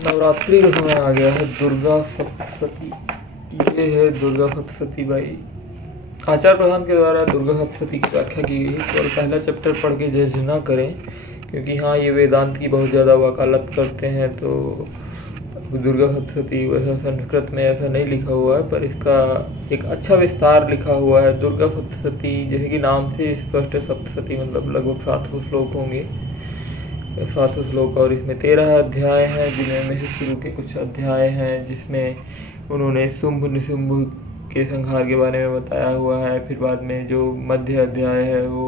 नवरात्रि का समय आ गया है। दुर्गा सप्तशती, ये है दुर्गा सप्तशती बाई आचार्य प्रधान के द्वारा दुर्गा सप्तशती की व्याख्या की गई। और पहला चैप्टर पढ़ के जज ना करें, क्योंकि हाँ ये वेदांत की बहुत ज़्यादा वकालत करते हैं। तो दुर्गा सप्तशती वैसा संस्कृत में ऐसा नहीं लिखा हुआ है, पर इसका एक अच्छा विस्तार लिखा हुआ है। दुर्गा सप्तशती जैसे कि नाम से स्पष्ट है, सप्तशती मतलब लगभग 700 श्लोक होंगे, 700 श्लोक। और इसमें 13 अध्याय हैं, जिनमें में शुरू के कुछ अध्याय हैं जिसमें उन्होंने शुंभ निशुंभ के संहार के बारे में बताया हुआ है। फिर बाद में जो मध्य अध्याय है वो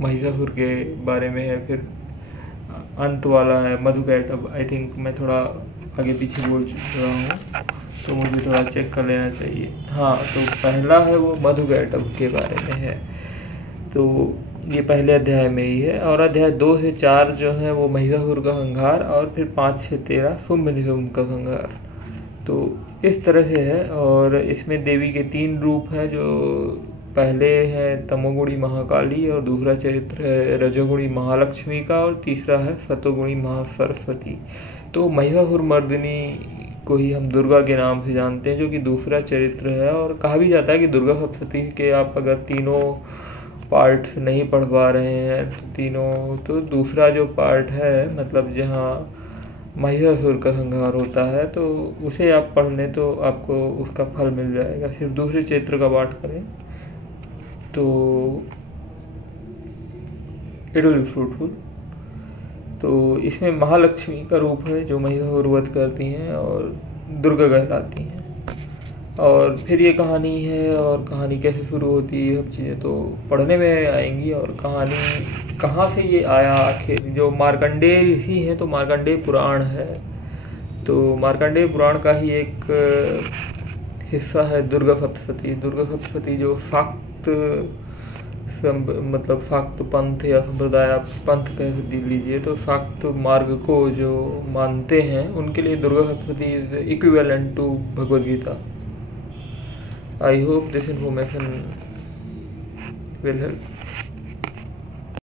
महिषासुर के बारे में है। फिर अंत वाला है मधुकैटभ। आई थिंक मैं थोड़ा आगे पीछे बोल रहा हूँ, तो मुझे थोड़ा चेक कर लेना चाहिए। हाँ, तो पहला है वो मधुकैटभ के बारे में है, तो ये पहले अध्याय में ही है। और अध्याय 2 से 4 जो है वो महिषासुर का संहार, और फिर 5 से 13 शुंभ निशुंभ का संहार। तो इस तरह से है। और इसमें देवी के 3 रूप हैं, जो पहले है तमोगुणी महाकाली, और दूसरा चरित्र है रजोगुणी महालक्ष्मी का, और तीसरा है सतोगुणी महासरस्वती। तो महिषासुर मर्दिनी को ही हम दुर्गा के नाम से जानते हैं, जो कि दूसरा चरित्र है। और कहा भी जाता है कि दुर्गा सप्तशती के आप अगर तीनों पार्ट्स नहीं पढ़ पा रहे हैं तो दूसरा जो पार्ट है, मतलब जहाँ महिषासुर का संहार होता है, तो उसे आप पढ़ लें तो आपको उसका फल मिल जाएगा। सिर्फ दूसरे चरित्र का पाठ करें तो इट विल बी फ्रूटफुल। तो इसमें महालक्ष्मी का रूप है जो महिषासुर वध करती हैं और दुर्गा कहलाती हैं। और फिर ये कहानी है, और कहानी कैसे शुरू होती है, सब चीज़ें तो पढ़ने में आएंगी। और कहानी कहाँ से ये आया आखिर, जो मार्कंडेय ऋषि हैं, तो मार्कंडेय पुराण है, तो मार्कंडेय पुराण का ही एक हिस्सा है दुर्गा सप्तशती। दुर्गा सप्तशती जो शाक्त मतलब शाक्त पंथ या संप्रदाय, आप पंथ कह लीजिए, तो शाक्त मार्ग को जो मानते हैं उनके लिए Durga Saptashati is equivalent to Bhagavad Gita. I hope this information will help.